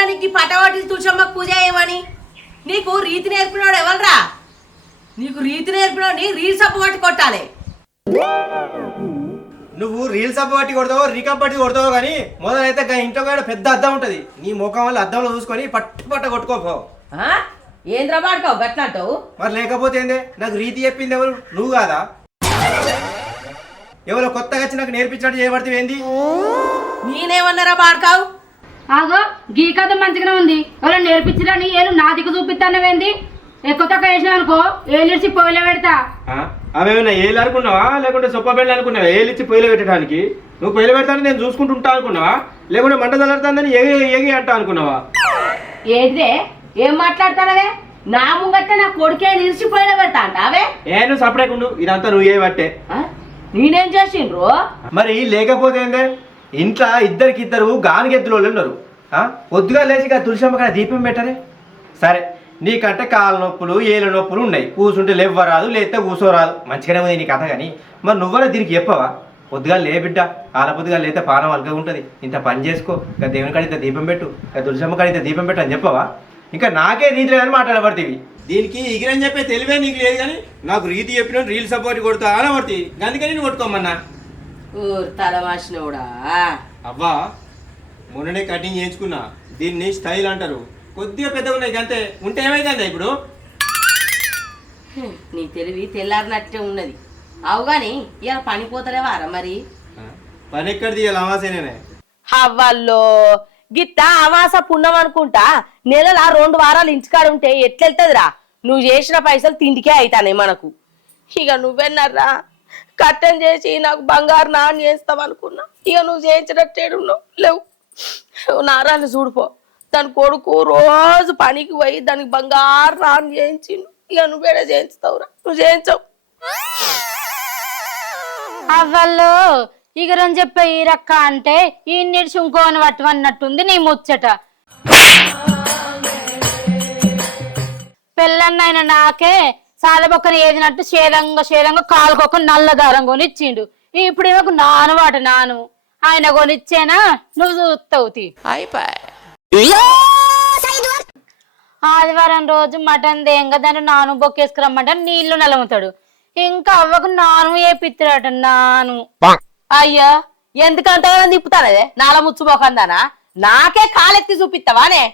చెప్పినా నీకు ఈ పటవాటి తులసమ్మకు పూజ చేయమని? నీకు రీతి నేర్పినాడు ఎవరురా? నీకు రీతి నేర్పినోడిని రీల్స్ అప్పు పట్టి కొట్టాలి. నువ్వు రీల్స్ అప్పు పట్టి కొడతావో రీకప్ పట్టి కొడతావో కానీ మొదలైతే ఇంట్లో కూడా పెద్ద అద్దం ఉంటుంది. నీ ముఖం వల్ల అద్దంలో చూసుకొని పట్ట కొట్టుకోపో. ఏంద్రా పాడుకోవు గట్లా అంటావు? మరి లేకపోతే ఏందే? నాకు రీతి చెప్పింది ఎవరు? నువ్వు కాదా? ఎవరో కొత్తగా వచ్చి నాకు నేర్పించినట్టు చేయబడితే ఏంది? నేనేమన్నారా పాడుకావు? ఆగో గీ కథ మంచిగానే ఉంది. ఎవరో నేర్పించడానికి ఏను నా దిక్కు చూపిస్తానవేంది? ఎక్కువ తక్కువ వేసినా అనుకో ఏలిచ్చి పొయ్యిలో పెడతా. అవేమన్నా ఏళ్ళు అనుకున్నావా లేకుంటే సొప్ప బెళ్ళు అనుకున్నావా? ఏలిచ్చి పొయ్యిలో పెట్టడానికి? నువ్వు పొయ్యిలో పెడతానని నేను చూసుకుంటుంటా అనుకున్నావా? లేకుంటే మంట చల్లుతుందని ఎగి అంటా అనుకున్నావా? ఏంటిదే ఏం మాట్లాడతానవే? నా ముంగట్ట నా కొడుకే నిలిచి పొయ్యిలో పెడతా అంటావే? నువ్వు సపరేట్ ఇదంతా నువ్వు చేయబట్టే. నేనేం చేసిండ్రు? మరి లేకపోతే ఏందే? ఇంట్లో ఇద్దరు గానిగెద్దులు వాళ్ళు ఉన్నారు. పొద్దుగా లేచి తులసమ్మ కానీ దీపం పెట్టరే. సరే నీకంటే కాళ్ళ నొప్పులు ఏళ్ళ నొప్పులు ఉన్నాయి, కూర్చుంటే లేవ్వరాదు, లేస్తే కూర్చోరాదు, మంచిగానే ఉంది నీ కథ. కానీ మరి నువ్వనే దీనికి చెప్పవా? పొద్దుగా లే బిడ్డ, ఆల పొద్దుగా లేతే పానం అలకగా ఉంటుంది, ఇంత పని చేసుకో, ఇక దేవుని కాడితే దీపం పెట్టు, ఇక తులసమ్మ కాడితే దీపం పెట్టు అని చెప్పవా? ఇంకా నాకే రీతి లేదని మాట్లాడబడుతుంది. దీనికి ఎగిరని చెప్పే తెలివే నీకు లేదు. కానీ నాకు రీతి చెప్పిన రీల్ సపోర్ట్ కొడుతా అనబడుతుంది, అందుకని నేను కొట్టుకోమన్నా. తలమాసినవుడా? అవ్వా మొన్ననే కటింగ్ చేయించుకున్నా, దీన్ని స్టైల్ అంటారు. కొద్దిగా పెద్దగా ఉన్నాయి అంతే, ఉంటే ఏమైందండి ఇప్పుడు? నీ తెలివి తెల్లారినట్టే ఉన్నది. అవు గాని ఇలా పని పోతలేవారా మరి? పని ఎక్కడ తీయాలి? అమాసేనే అవ్వల్లో గిత్త అమాస పుణ్యం అనుకుంటా నెలలా 2 వారాలు ఇంటికాడ ఉంటే ఎట్లెళ్తుందిరా? నువ్వు చేసిన పైసలు తిండికే అవుతానే మనకు. ఇక నువ్వెన్నర్రా కట్టం చేసి నాకు బంగారు నాన్న చేస్తావు అనుకున్నా. ఇక నువ్వు చేయించినట్టేడున్నావు లేవు. నారాలు చూడిపో, దాని కొడుకు రోజు పనికి పోయి దానికి బంగారు నాన్న చేయించిండు. ఇక నువ్వేడా చేయించుతావురా? నువ్వు చేయించవు. అవ్వల్లో ఇగరని చెప్పే ఈ రక్క అంటే ఈ నిడిచి ఇంకోని పట్టువన్నట్టుంది నీ ముచ్చట. పెళ్ళన్నైనా నాకే సాలబొక్కని ఏదినట్టు శేలంగా కాలుకొక నల్ల దారం కొనిచ్చిండు. ఇప్పుడు ఏమో నాను ఆయన కొనిచ్చేనా నువ్వు చూస్తావు. ఆదివారం రోజు మటన్ దేంగా దాన్ని నాను బొక్కేసుకురమ్మంటే నీళ్లు నలముతాడు. ఇంకా అవ్వకు నాను ఏ పిత్తిరాట నాను. అయ్యా ఎందుకంతగా తిప్పుతానదే నాల ముచ్చుపోకందానా? నాకే కాలెత్తి చూపిస్తావానే?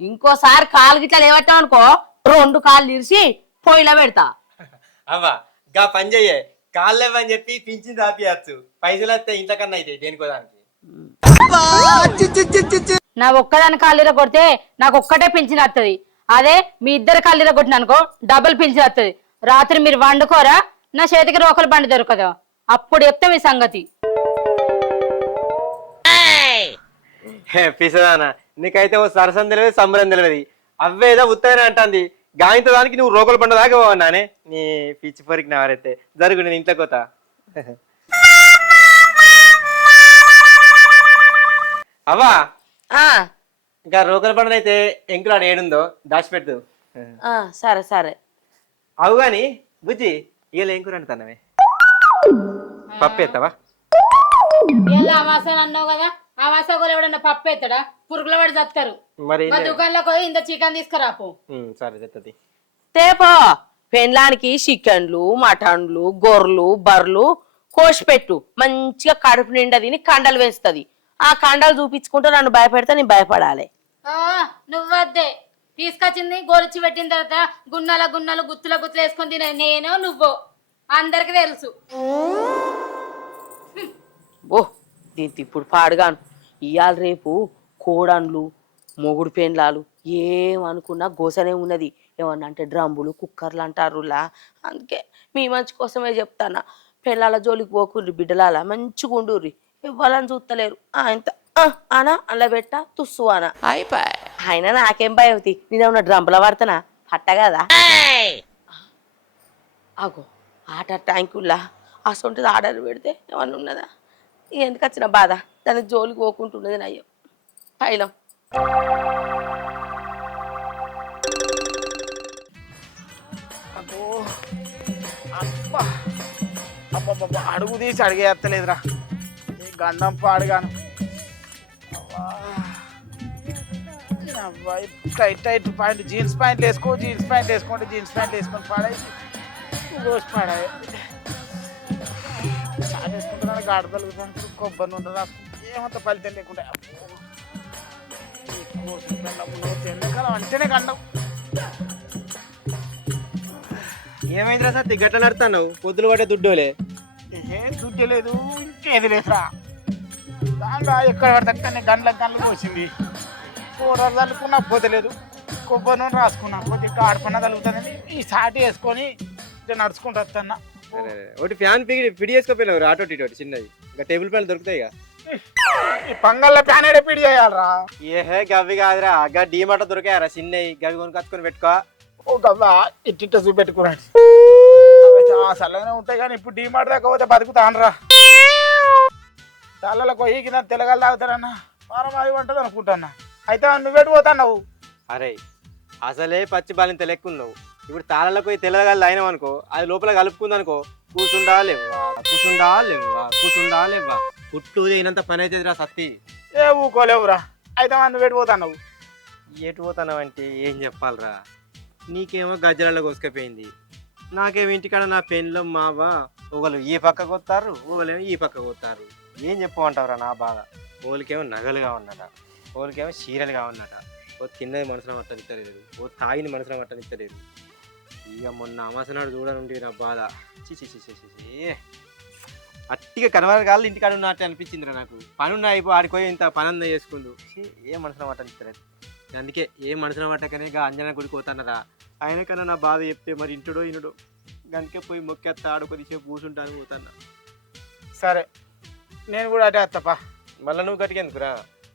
ఇంకోసారి కాలు గిట్లా లేవట్టావు అనుకో 2 కాళ్ళు ఇరిసి పొయ్యిలో పెడతా. అవ్వా గా పని చెయ్యే, కాళ్ళు లేవని చెప్పి పింఛన్ దాపియచ్చు, పైసలు వస్తే ఇంతకన్నా అయితే దేనికో దానికి. నా ఒక్కదాని కాళ్ళీర కొడితే నాకు ఒక్కటే పింఛన్ వస్తుంది. అదే మీ ఇద్దరు కాళ్ళీర కొట్టిన అనుకో డబుల్ పింఛన్ వస్తుంది. రాత్రి మీరు వండుకోరా, నా చేతికి రోకలు బండి దొరకదు, అప్పుడు చెప్తా మీ సంగతి. పిసదానా నీకైతే ఓ సరసం తెలియదు, సంబరం తెలియదు. అవ్వేదో ఉత్తగానే అంటుంది, గాయంతో దానికి నువ్వు రోకలు పండు దాకా పోవన్నానే. నీ పిచ్చి పొరికి నావరైతే జరుగు, నేను ఇంట్లో కోతా. అవ్వా ఇంకా రోకల పండుగ అయితే ఎంకులాడ ఏడుందో దాచిపెట్టు. సరే సరే. అవు గాని బుజ్జి ఇవాళ ఏం కూర అంటున్నావే? పప్పు ఎత్తావా? అమాస అన్నావు కదా, అమాస కూడా ఎవడన్నా పప్పు ఎత్తాడా? పురుగుల పడి చస్తారు. మరి దుకాణంలోకి పోయి ఇంత చికెన్ తీసుకురాపు. సరే తెత్తది. తేపో పెండ్లానికి చికెన్లు మటన్లు గొర్రెలు బర్రెలు కోసి పెట్టు. మంచిగా కడుపు నిండా తిని కండలు వేస్తుంది. ఆ కండలు చూపించుకుంటూ నన్ను భయపెడితే నేను భయపడాలి. నువ్వద్దే తీసుకొచ్చింది గోలిచ్చి పెట్టిన తర్వాత గున్నలు గుత్తులు వేసుకొని తినే నేను నువ్వు అందరికి తెలుసు. ఓ దీంతో ఇప్పుడు పాడుగాను. ఇవాళ రేపు కోడన్లు మొగుడు పెండ్లాలు ఏమనుకున్నా గోసనే ఉన్నది. ఏమన్నా అంటే డ్రమ్ములు కుక్కర్లు అంటారులా. అందుకే మీ మంచి కోసమే చెప్తానా, పెళ్ళాల జోలికి పోకుండ్రి, బిడ్డలాల మంచిగా ఉండుర్రి. ఇవ్వాలని చూస్తలేరు. ఇంత అనా అలా పెట్ట తుస్సు అనా అయిపోయి. ఆయన నాకేం భయం అవుతాయి, నేనేమన్నా డ్రమ్ముల పడతానా? పట్ట కదా. అగో ఆర్డర్ ట్యాంకుల్లా అసొంటిది ఆర్డర్ పెడితే ఏమన్నా ఉన్నదా? ఎందుకు వచ్చిన బాధ, దానికి జోలికి పోకుంటున్నది నయ్యో పైలం. అబ్బా అడుగు తీసి అడిగేస్తలేదురా, గంధం పాడుగాను. Tight tight pant jeans pant వేసుకో, జీన్స్ ప్యాంట్ వేసుకుంటే జీన్స్ ప్యాంట్ వేసుకొని పాడాయి రోజు పాడాయి. చాలా వేసుకుంటున్నాను గాడతలు కొబ్బరి నుండి రాసుకుంటే ఏమంత ఫలితం లేకుండా ఎండాకాలం అంటేనే కండం. ఏమైందిరా సార్ గట్ల నడుతున్నావు? పొద్దులు పట్టే దుడ్డోలే. ఏం దుడ్డు లేదు, ఇంకేది లేదురా. దాంట్లో ఎక్కడ పడితే అక్కడ గంటలకు వచ్చింది. కూరలు తల్లుకున్నా పోతలేదు, కొబ్బరి నూనె రాసుకున్నా కొద్దిగా ఆడపన్న తలుగుతుందని ఈ సాటి వేసుకొని ఇట్లా నడుచుకుంటూ వస్తున్నా. ఒకటి ఫ్యాన్ పిడి చేసుకోపోయినావు ఆటో టీటోటి చిన్నది, ఇంకా టేబుల్ ఫ్యాన్ దొరుకుతాయి ఇక. ఈ పంగల్లో ఫ్యాన్ ఏడే పిడి చేయాలరా? ఏహే గవి కాదురా, గా డీమాట దొరికాయరా చిన్నవి, గవి కొనుకొచ్చుకొని పెట్టుకో. ఓ గవ్వా ఇట్టిట్ట చూపెట్టుకున్నాడు. చల్లగానే ఉంటాయి కానీ ఇప్పుడు డీమార్ట్ దాకా పోతే బతుకుతానరా. చల్లలకు ఈగిన తెలగలు తాగుతారన్నా వారం ఆగి ఉంటుంది అనుకుంటాన్నా. అయితే నువ్వేటి పోతాన్నావు? అరే అసలే పచ్చి బాలింత లెక్కున్నావు. ఇప్పుడు తాళాలకు పోయి తెల్లగల్లు అయినావు అనుకో, అది లోపల కలుపుకుందనుకో కూసుండా లేవా కూసుండా లేవా కూసుండా లేవా పుట్టు అయినంత పని అవుతుందిరా సత్తి. ఏ ఊకోలేవురా. అయితే నువ్వేటి పోతాన్నావు? ఎటు పోతానావు అంటే ఏం చెప్పాలరా, నీకేమో గజ్జలలో కోసుకపోయింది, నాకేమో ఇంటికాడ నా పెన్లో మావా ఒకళ్ళు ఈ పక్కకు వస్తారు, ఒకళ్ళేమో ఈ పక్కకు వస్తారు. ఏం చెప్పమంటావురా నా బాధ. ఓళ్ళకేమో నగలుగా ఉన్నట, ఓళ్ళకేమో చీరలుగా ఉన్నట, ఓ తిన్నది మనసులో మట్టనిత్తలేదు, ఓ తాగిని మనసులో మట్టనిత్తలేదు. ఇక మొన్న అమాసనాడు చూడనుండి నా బాధ. చిచి అట్టిగా కనవరగాళ్ళు ఇంటికాడ ఉన్నట్టు అనిపించిందిరా నాకు. పనున్న అయిపో ఆడిపోయి ఇంత పనంద చేసుకుందు, ఏ మనసులో మట్టనిత్తలేదు. అందుకే ఏ మనసులో మట్టకనే ఇక అంజనా గుడికి పోతానరా. ఆయన కన్నా నా బాధ చెప్తే మరి ఇంటుడో ఇనుడో, అందుకే పోయి మొక్కేస్తా ఆడ కొద్దిసేపు కూర్చుంటాను పోతాను. సరే నేను కూడా అటే వస్తాపా. మళ్ళీ నువ్వు గట్టికెందుకురా?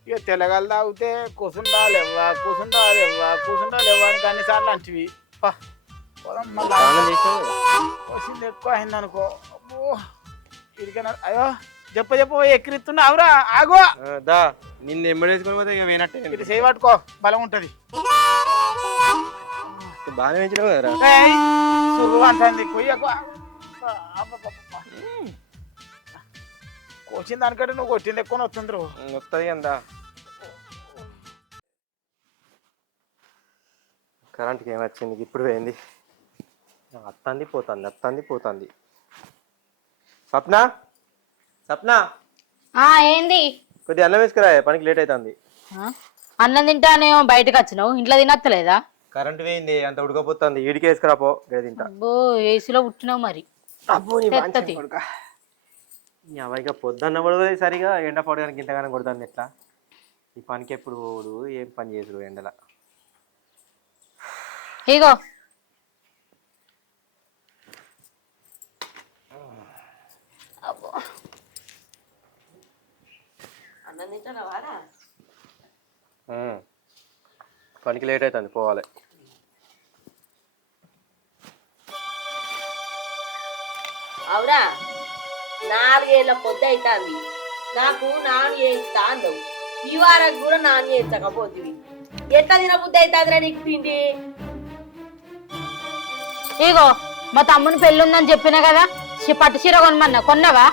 ఇక తెల్లగాలు తాగితే కూసుండా లేవా కూసుండా లేవా కూసుండా లేవా అని అన్నిసార్లు అంటివి. పా వచ్చింది ఎక్కువ అయింది అనుకో. అబ్బో ఇడికైనా అయ్యో చెప్ప ఎక్కిరిస్తున్నావురా. ఆగో దా నిన్ను ఎంబడేసుకొని పోతే ఇక వేనట్టే. ఇటు చేయి పట్టుకో, బలం ఉంటది. బాగా పెంచినావు కదరా. సురువు అంటుంది కొయ్యకు. కోసిన దానికంటే నువ్వు కొట్టింది ఎక్కువ వస్తుంది. వస్తుంది అందా. కరెంట్కి ఏమొచ్చింది ఇప్పుడు పోయింది. అత్తంది పోతుంది అత్తంది పోతుంది. స్వప్న స్వప్న ఏంది? కొద్దిగా అన్నం వేసుకురా, పనికి లేట్ అవుతుంది. అన్నం తింటానేమో బయటకు వచ్చినావు, ఇంట్లో తినత్తలేదా? కరెంట్ పోయింది, అంత ఉడకపోతుంది. ఈడికి వేసుకురా పో, తింటా. అబ్బో ఏసీలో పుట్టినావు మరి. ఇక పొద్దున్న పడదు సరిగా, ఎండ పడడానికి ఇంతగానో కొడుతుంది. ఎట్లా ఈ పనికి ఎప్పుడు పోడు, ఏం పని చేసుడు ఎండల. ఇగో పనికి లేట్ అవుతుంది, పోవాలి. అవురా 4 ఏళ్ళ పొద్దు అవుతుంది, నాకు నాన్ చేయిస్తా అందవు. ఈ వారం కూడా నాన్ చేయించకపోతుంది. ఎట్లా తినబుద్ధి అవుతుందిరా నీకు తిండి? ఇగో మా తమ్ముని పెళ్ళి ఉందని చెప్పినా కదా, పట్టు చీర కొనమన్నా, కొన్నావా?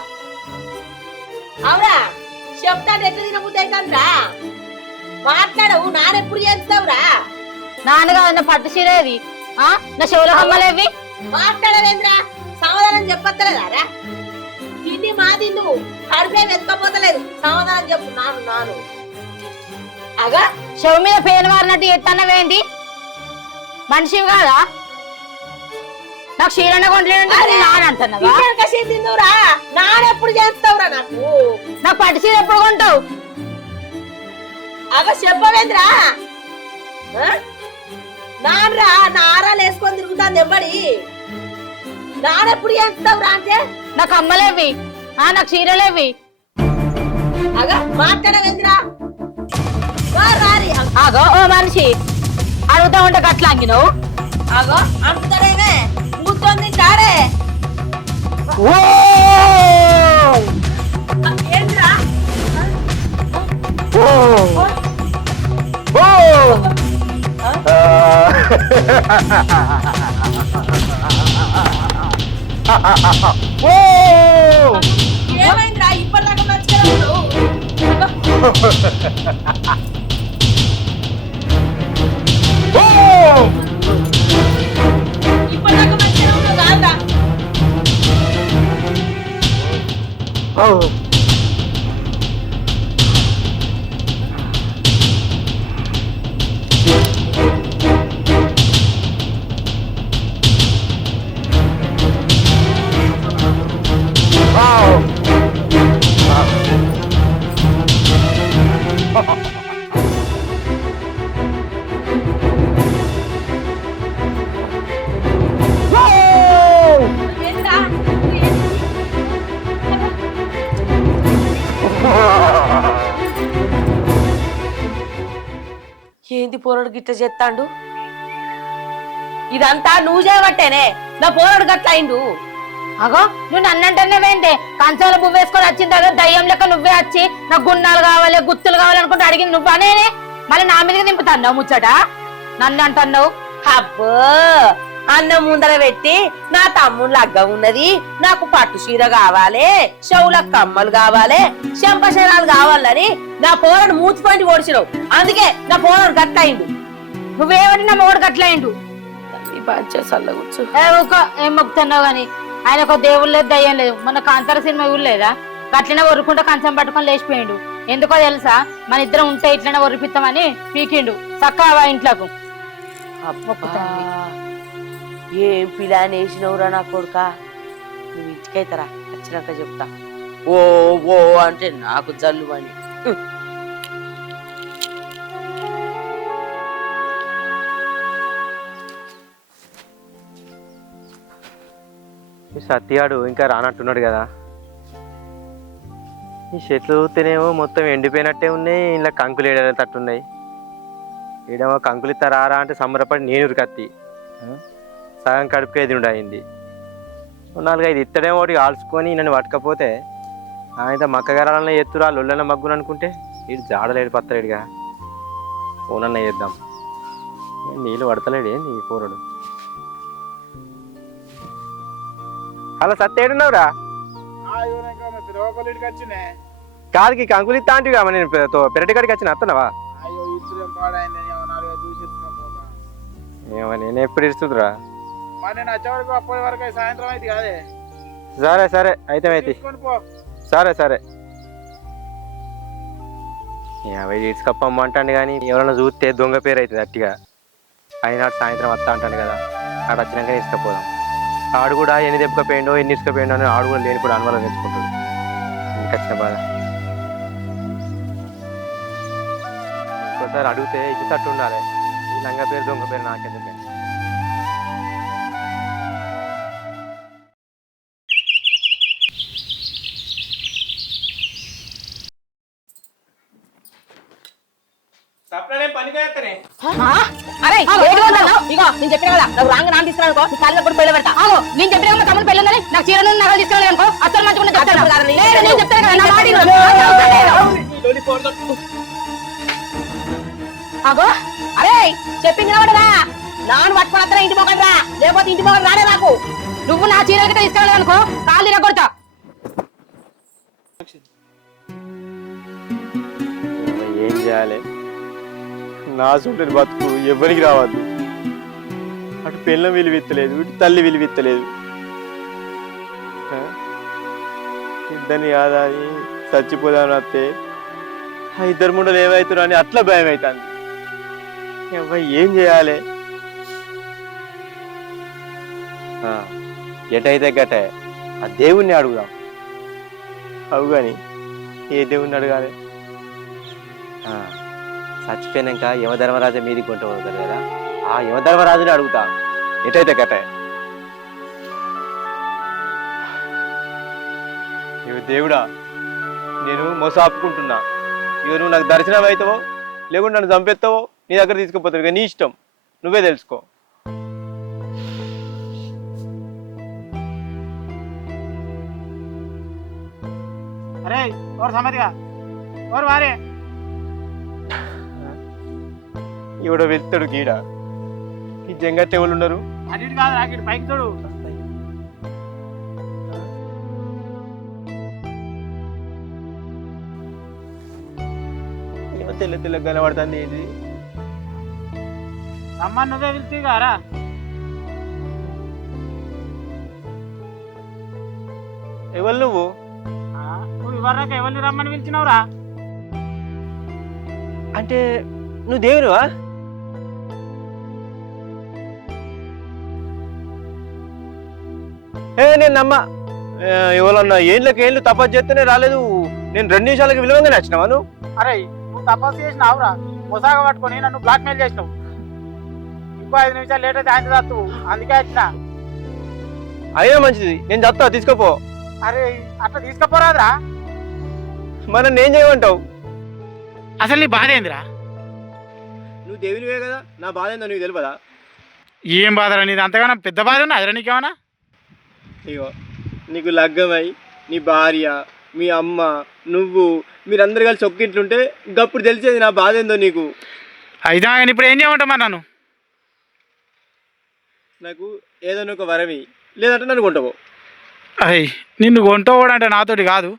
అవురా చెప్తా ఎట్లా తినబుద్ధి అవుతుందిరా? మాట్లాడవు, నానెప్పుడు చేస్తావురా? నాన్నగా పట్టు చీర ఏది? నా చెవుల కమ్మలేవి? మాట్లాడవేంద్రా? సమాధానం చెప్పత్తలేదారా? తిండి మా తిండు, కడుపే వెతకపోతలేదు. సమాధానం చెప్పు. నాను అగా చెవు మీద పేరు మారినట్టు ఎట్టన్నవేంటి? మనిషివి కాదా? నాకు చీరన కొంటలేదంటే నానంటున్నావా? తిందురా, నానెప్పుడు చేస్తావురా? నాకు పట్టు చీర ఎప్పుడు కొంటావు? అగ చెప్పవేంద్రా? నాన్రా నారాలు వేసుకొని తిరుగుతాను ఎవ్వడి. నానెప్పుడు చేస్తావురా అంటే నాకు అమ్మలేవి, నాకు చీరలేవి. అగ మాట్లాడవేంద్రా? ఆగో ఓ మనిషి అడుగుతా ఉంటే గట్లా అంగినవు. అగో అంటుతారేమే కూర్చొని చాడే ఏంద్రా? ఏమైందిరా? ఇప్పటిదాకా మంచిగా ఏంది పోరడు గిట్ట చేస్తాండు? ఇదంతా నువ్వు చేయబట్టేనే నా పోరడు గట్ల అయిండు. అగో నువ్వు నన్నంటేనేవేంటే కంచంలో పువ్వు వేసుకొని వచ్చిన తర్వాత దయ్యం లెక్క నువ్వే వచ్చి నాకు గున్నాలు కావాలి గుత్తులు కావాలనుకుంటే అడిగింది నువ్వు అనేనే మళ్ళీ నా మీదకి దింపుతాన్నావు ముచ్చట నన్ను అంటున్నావు. అబ్బో అన్నం ముందర పెట్టి నా తమ్ముడు లగ్గ ఉన్నది, నాకు పట్టు చీర కావాలి, చెవులకు కమ్మలు కావాలి, శంపశరాలు కావాలని నా పోరడు మూతిపోయి ఓడిచినావు. అందుకే నా పోరడు గట్ల అయిండు. నువ్వేమని నా మొగడు గట్లయిండు. ఈ బాధ్యత సల్ల కూర్చో. ఏం మొక్కుతున్నావు గాని ఆయనకు దేవుడు లేదు దయ్యం లేదు. మొన్న కాంతార సినిమా ఊర్లేదా గట్లనే ఒరుకుంటూ కంచం పట్టుకొని లేచిపోయిండు. ఎందుకో తెలుసా మన ఇద్దరం ఉంటే ఇట్లనే ఒరిపిస్తామని పీకిండు. చక్కగా ఇంట్లోకు ఏం పిలాని వేసినవురా నా కొడుక. నువ్వు ఇంటికైతారా వచ్చినాక చెప్తా. ఓ ఓ అంటే నాకు జల్లు అని. సత్యాడు ఇంకా రానట్టున్నాడు కదా. ఈ చెట్లు తినేమో మొత్తం ఎండిపోయినట్టే ఉన్నాయి, ఇలా కంకులు ఏడేటట్టున్నాయి. ఈడేమో కంకులు ఇస్తారా అంటే సంబరపడి నేను ఉరికత్తి సగం కడుపుకే తిండు అయింది. 4-5 ఇత్తడేమో ఒకటి కాల్చుకొని నన్ను పట్టకపోతే ఆయన మక్కగారాలన్నా ఎత్తురా లొల్లన్న మగ్గును అనుకుంటే వీడు జాడలేడు పత్తలేడుగా. ఫోనన్నా చేద్దాం. నీళ్ళు పడతలేడు ఏంది ఈ పోరడు. అలా సత్తేడున్నావురా? కాదుకి కంకులు ఇస్తా అంటే నేను పెరటి కాడికి వచ్చిన అత్తనవా? ఏమో నేను ఎప్పుడు ఇస్తుందిరా. సరే సరే అయితే అయితే సరే సరే. ఇడ్చుకప్పమ్మ అంటాను కానీ ఎవరైనా చూస్తే దొంగ పేరు అవుతుంది అట్టిగా. అయినాడు సాయంత్రం వస్తా అంటాను కదా, ఆడ వచ్చినాక ఇసుకపోదాం. ఆడు కూడా ఎన్ని దెబ్బకపోయిండో ఎన్ని ఇసుకపోయిండో అని ఆడు కూడా లేని కూడా అనుభవం తెచ్చుకుంటాడు. ఇంక వచ్చిన బాధ. ఇంకోసారి అడిగితే ఇచ్చేటట్టు ఉండాలి. ఈ లంగ పేరు దొంగ పేరు నాకెందుకు. నేను చెప్పిన కదా నాకు రాంగ నాన్న తీసుకురానుకో కాళ్ళ కూడా పెళ్ళి పెడతా. నేను చెప్పిన మా తమ్ముడు పెళ్ళి ఉందని నాకు చీర నగలు తీసుకురాలి అనుకో అసలు మంచిగా చెప్తాను అగో అరే చెప్పింది కాబట్టిగా నాన్న పట్టుకుని అత్తరా ఇంటి మొక్కలు రా, లేకపోతే ఇంటి మొక్కలు రాలే నాకు. నువ్వు నా చీర గిట్ట తీసుకురాలి అనుకో కాళ్ళు ఇరగొడతా. ఏం చేయాలి? నా సొంత బతుకు ఎవరికి రావద్దు. అటు పిల్లం విలువిత్తలేదు, ఇటు తల్లి విలువిత్తలేదు. ఇద్దరిని కాదా అని చచ్చిపోదామని వస్తే ఆ 2 ముండలు ఏమవుతారు అని అట్లా భయం అవుతుంది. ఏం చేయాలి? ఎటైతే గటే ఆ దేవుణ్ణి అడుగుదాం. అవు కానీ ఏ దేవుణ్ణి అడగాలి? చచ్చిపోయినాక యమధర్మరాజు మీది కొంట పోతారు కదా, ఆ యమధర్మరాజుని అడుగుతా. ఎటైతే గటే ఇవి దేవుడా, నేను మోసం ఆపుకుంటున్నా. ఇక నువ్వు నాకు దర్శనం అవుతావో లేకుంటే నన్ను చంపేస్తావో నీ దగ్గర తీసుకుపోతావు. ఇక నీ ఇష్టం, నువ్వే తెలుసుకో. అరే ఓర్ సమతిగా ఓర్ వారే ఇవిడ వెళ్తాడు గీడ. ఈ జంగట్ ఎవరు ఉండరు. అటు కాదు రాకిడు పైకి చూడు. ఏమో తెల్ల తెల్ల కనబడుతుంది. ఏంటి అమ్మ నువ్వే వెళ్తే కారా? ఎవరు నువ్వు? ఇవ్వరాక ఎవరిని రమ్మని పిలిచినావురా? అంటే నువ్వు దేవునివా? నేను నమ్మ ఎవరన్నా ఏళ్ళు తపస్సు చేస్తేనే రాలేదు. నేను 2 నిమిషాలకి విలువంగానే వచ్చినావా నువ్వు? అరే నువ్వు తపస్సు చేసినావురా, మొసాగా పట్టుకొని నన్ను బ్లాక్మెయిల్ చేసినావు. ఇంకో 5 నిమిషాలు లేట్ అయితే ఆయన తత్తు, అందుకే వచ్చిన. అయినా మంచిది, నేను చెప్తా తీసుకోపో. అరే అట్లా తీసుకుపోరాదురా. మనం ఏం చేయమంటావు? అసలు నీ బాధ ఏందిరా? నువ్వు దేవునివే కదా, నా బాధ ఏందో నీకు తెలియదా? ఏం బాధరా నీది? అంతగానో పెద్ద బాధ ఉన్నా అదిరా నీకేమన్నా? ఇగో నీకు లగ్గమై నీ భార్య, మీ అమ్మ, నువ్వు మీరందరు కలిసి ఒక్కింట్లుంటే గప్పుడు తెలిసేది నా బాధ ఏందో నీకు. అయితే ఆయన ఇప్పుడు ఏం చేయమంటామా నన్ను? నాకు ఏదైనా ఒక వరమి, లేదంటే నన్ను కొంటావు. అయ్యి నిన్ను కొంటోవాడు అంటే నాతోటి కాదు,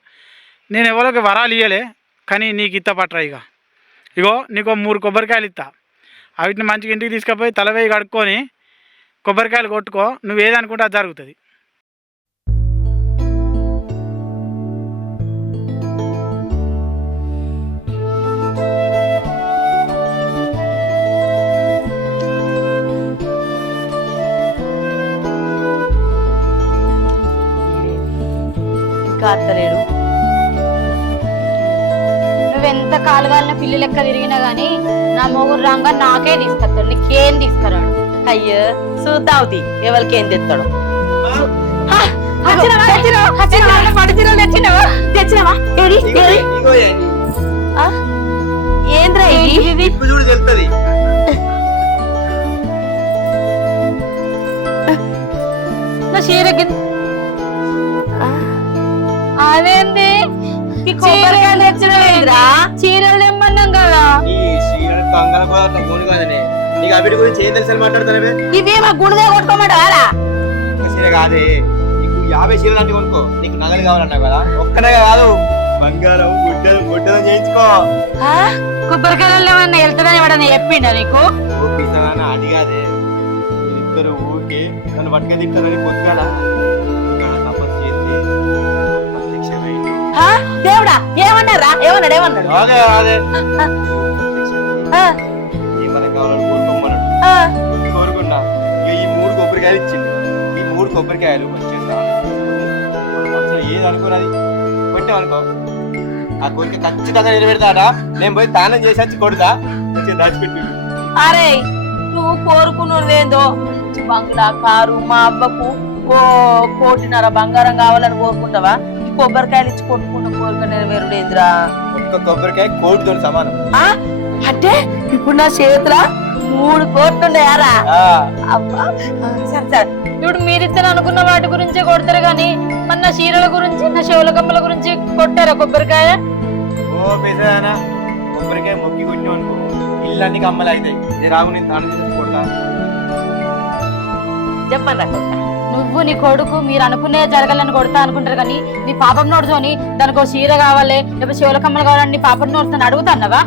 నేను ఎవరికి వరాలు ఇయ్యలే, కానీ నీకు ఇత్త పట్టరా. ఇగో నీకు 3 కొబ్బరికాయలు ఇస్తా. వీటిని మంచిగా ఇంటికి తీసుకుపోయి తలవేయి కడుక్కొని కొబ్బరికాయలు కొట్టుకో. నువ్వు ఏదనుకుంటే అది జరుగుతుంది. ఇంకా అత్తలేడు. నువ్వెంత కాలుగాలిన పిల్లి లెక్క తిరిగినా గానీ నా మొగుడు రాంగా నాకే తీసుకొస్తాడు, నీకేం తీసుకురాడు. అయ్యో చూద్దావుతి ఎవరికేం తెస్తాడు. ఏంద్రా ఇది? చూడు తెలుస్తుంది. నా చీరకి అదేంది కొబ్బరికాయలు తెచ్చినవేంద్రా? చీరలు ఇమ్మన్నాం కదా. నీకు అవిటి గురించి ఏం తెలుసు మాట్లాడుతానవే? ఇవేమో గుడిదే కొట్టుకోమంటారా? చీర కాదే, నీకు 50 చీరలు అంటే కొనుక్కో. నీకు నగలు కావాలన్నావు కదా, ఒక్కనే కాదు బంగారం గుడ్డలు చేయించుకో. కొబ్బరికాయలు ఏమన్నా వెళ్తుందని ఎవడన్నా చెప్పిండా నీకు? అది కాదే, మీరిద్దరు ఊరికి నన్ను పట్టుక తింటారని పొద్దుగా తపస్సు చేసి ప్రత్యక్షమైంది. దేవుడా ఏమన్నారా? ఏమన్నాడు? ఏమన్నాడు? అదే అదే ఏమన్నా కావాలని కోరుకోమన్నాడు. కోరుకున్నా. ఈ 3 కొబ్బరికాయలు ఇచ్చిండు. ఈ 3 కొబ్బరికాయలు మంచిగా మనసులో ఏది అనుకున్నది పెట్టామనుకో, ఆ కోరిక ఖచ్చితంగా నిలబెడతాడా. నేను పోయి దానం చేసి వచ్చి కొడుతా, మంచిగా దాచిపెట్టి. అరే నువ్వు కోరుకున్నదేందో బంగ్లా, కారు, మా అబ్బకు 1.5 కోటి బంగారం కావాలని కోరుకుంటావా? ఈ కొబ్బరికాయలు ఇచ్చి కొట్టుకున్న కోరిక నెరవేరుడేంద్రా? ఒక్క కొబ్బరికాయ 1 కోటితో సమానం. అంటే ఇప్పుడు నా చేతుల 3 కోట్లు ఉన్నాయారా? అబ్బా సరే సరే. ఇప్పుడు మీరిద్దరు అనుకున్న వాటి గురించే కొడతారు గాని మన నా చీరల గురించి, నా చెవుల కమ్మల గురించి కొట్టారా కొబ్బరికాయ? ఓ పేదనా, కొబ్బరికాయ మొక్కి కొట్టినావు అనుకో, ఇల్లన్నీ కమ్మలు అవుతాయి. రాగు నేను తాను చేసి కొడతా. చెప్పండి రా. నువ్వు నీ కొడుకు మీరు అనుకునే జరగాలని కొడతా అనుకుంటారు కానీ నీ పాపం నోడుతోని దానికి ఒక చీర కావాలి, లేకపోతే చెవుల కమ్మలు కావాలని నీ పాపం నోడుతో అడుగుతాన్నవా?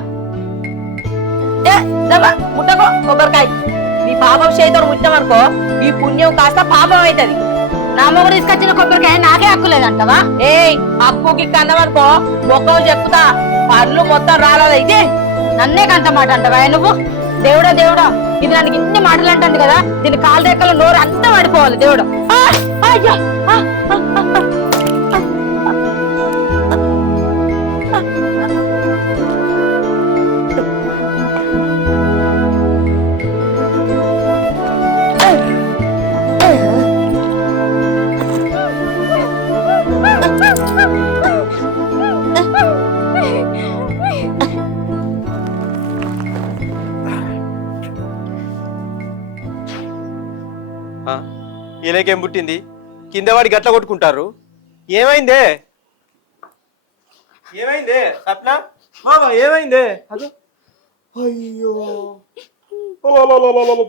ముట్టకో కొబ్బరికాయ. నీ పాపం చేతితో ముట్టామనుకో, ఈ పుణ్యం కాస్త పాపం అవుతుంది. నా మొగుడు తీసుకొచ్చిన కొబ్బరికాయ నాకే హక్కు లేదంటవా? హక్కుకి కన్నమనుకో మొక్కలు చెప్పుతా, పళ్ళు మొత్తం రాలైతే నన్నే కంట మాట అంటవా నువ్వు? దేవుడా దేవుడా, ఇది నాకు ఇన్ని మాటలు అంటుంది కదా, దీని కాలు రెక్కలు నోరు అంతా పడిపోవాలి దేవుడు. ఈయనకేం పుట్టింది? కింద వాడి గట్ల కొట్టుకుంటారు. ఏమైందే? ఏమైందే సప్న? బాబా ఏమైందే? అయ్యో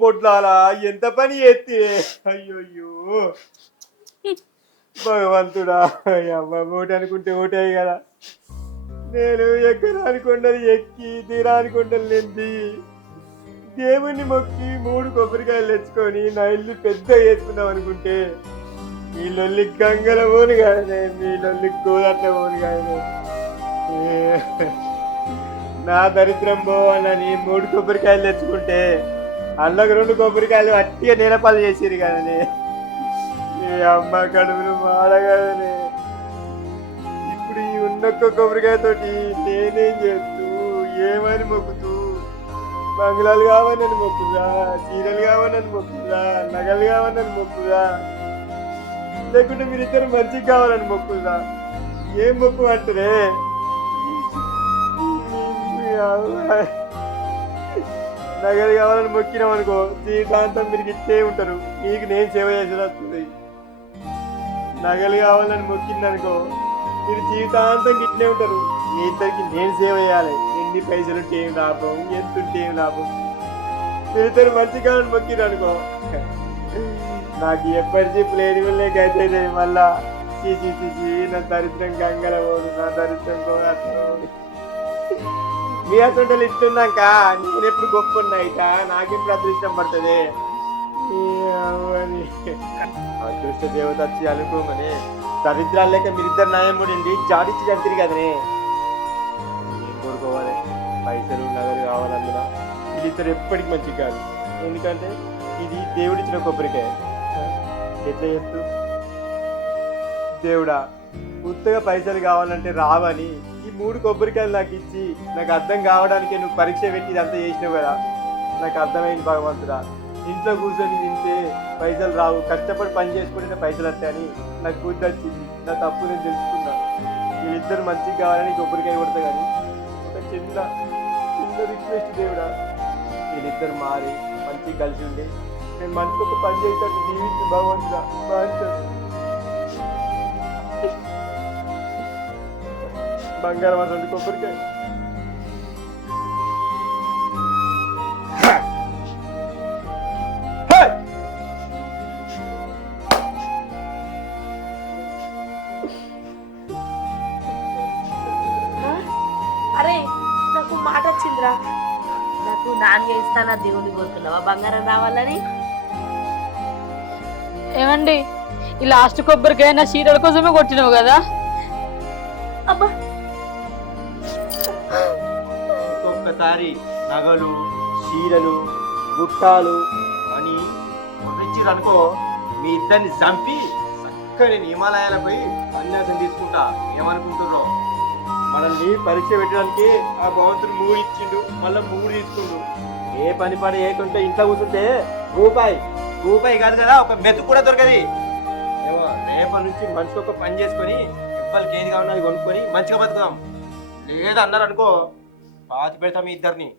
పొట్లాలా, ఎంత పని ఎత్తి. అయ్యో భగవంతుడా, అమ్మ ఓటు అనుకుంటే ఓటే కదా. నేను ఎక్కడానికొండది ఎక్కి తీరానికొండలు నింపి దేవుణ్ణి మొక్కి 3 కొబ్బరికాయలు తెచ్చుకొని నా ఇల్లు పెద్ద వేసుకుందాం అనుకుంటే మీ లొల్లి గంగల పోను కాదనే, మీ లొల్లి గోదాట్ల పోను కాదనే. నా దరిద్రం పోవాలని 3 కొబ్బరికాయలు తెచ్చుకుంటే అందులోకి 2 కొబ్బరికాయలు అట్టిగా నేలపాలు చేసిరు కదనే. మీ అమ్మ కడుపులు మాడగదనే. ఇప్పుడు ఈ ఉన్నొక్క కొబ్బరికాయతోటి నేనేం చేస్తూ ఏమని మొక్కుతూ బంగ్లాలు కావాలని మొక్కుదా, చీరలు కావాలని మొక్కుదా, నగలు కావాలని మొక్కుదా, లేకుంటే మీరిద్దరు మంచిగా కావాలని మొక్కుదా? ఏం మొక్కు అంటారే? నగలు కావాలని మొక్కినాం అనుకో జీవితాంతం మీరు ఇట్టే ఉంటారు. మీకు నేను సేవ చేసేది వస్తుంది. నగలు కావాలని మొక్కిందనుకో మీరు జీవితాంతం ఇట్లే ఉంటారు. మీ ఇద్దరికి నేను సేవ చేయాలి. ఎన్ని పైసలు ఉంటే ఏం లాభం, ఎంత ఉంటే ఏం లాభం? మీరిద్దరు మంచిగా కావాలని మొక్కిరు అనుకో నాకు ఎప్పటికీ ప్లేని వల్లే గైతే మళ్ళా చీచి నా దరిద్రం గంగల పోదు, నా దరిద్రం పోదు. మీ అసలు ఇస్తున్నాక నేను ఎప్పుడు గొప్ప ఉన్నాయిట, నాకెప్పుడు అదృష్టం పడుతుంది. అదృష్ట దేవత వచ్చి అనుకోమని దరిద్రాలు లేక మీరిద్దరు న్యాయం పడింది జాడిచ్చి చంతిరి కదనే. ఏం కోరుకోవాలి? పైసలు నగలు కావాలన్నా వీళ్ళిద్దరు ఎప్పటికి మంచిగా కాదు. ఎందుకంటే ఇది దేవుడిచ్చిన కొబ్బరికాయ. ఎట్లా చేస్తూ దేవుడా ఉత్తగా పైసలు కావాలంటే రావని ఈ 3 కొబ్బరికాయలు నాకు ఇచ్చి నాకు అర్థం కావడానికి నువ్వు పరీక్ష పెట్టి ఇదంతా చేసినావు కదా. నాకు అర్థమైంది భగవంతుడా. ఇంట్లో కూర్చొని తింటే పైసలు రావు, కష్టపడి పని చేసుకుంటే పైసలు వస్తాయని నాకు బుద్ధి వచ్చింది. నా తప్పు నేను తెలుసుకున్నా. వీళ్ళిద్దరు మంచిగా కావాలని కొబ్బరికాయ కొడతా కానీ ఒక చిన్న రిక్వెస్ట్ దేవుడా, వీళ్ళిద్దరు మారి మంచిగా కలిసి ఉండి నేను మనసుకు ఒక పని చేసేటట్టు జీవించి భగవంతుడా బాధించాను. బంగారం అటువంటి కొబ్బరికాయ అరే నాకు మాట వచ్చిందిరా. నాకు నాన్నగా ఇస్తానా దేవుని కోరుకున్నావా బంగారం రావాలని? ఏమండి ఈ లాస్ట్ కొబ్బరికాయ నా చీరల కోసమే కొట్టినావు కదా? అబ్బా ఒక్కొక్కసారి నగలు, చీరలు, గుట్టాలు అని కొనిచ్చిరు అనుకో మీ ఇద్దరిని చంపి చక్కని హిమాలయాల పోయి సన్యాసం తీసుకుంటా. ఏమనుకుంటుర్రో? మనల్ని పరీక్ష పెట్టడానికి ఆ భగవంతుడు 3 ఇచ్చిండు, మళ్ళీ 3 తీసుకుండు. ఏ పని ఏకుంటే ఇంట్లో కూర్చుంటే రూపాయి కాదు కదా ఒక మెతుకు కూడా దొరకది. ఏమో రేపటి నుంచి మనిషికి ఒక పని చేసుకొని ఎవ్వరికి ఏది కావాలో అది కొనుక్కొని మంచిగా బతుకుదాం. లేదా అన్నారు అనుకో పాతి పెడతాం మీ ఇద్దరిని.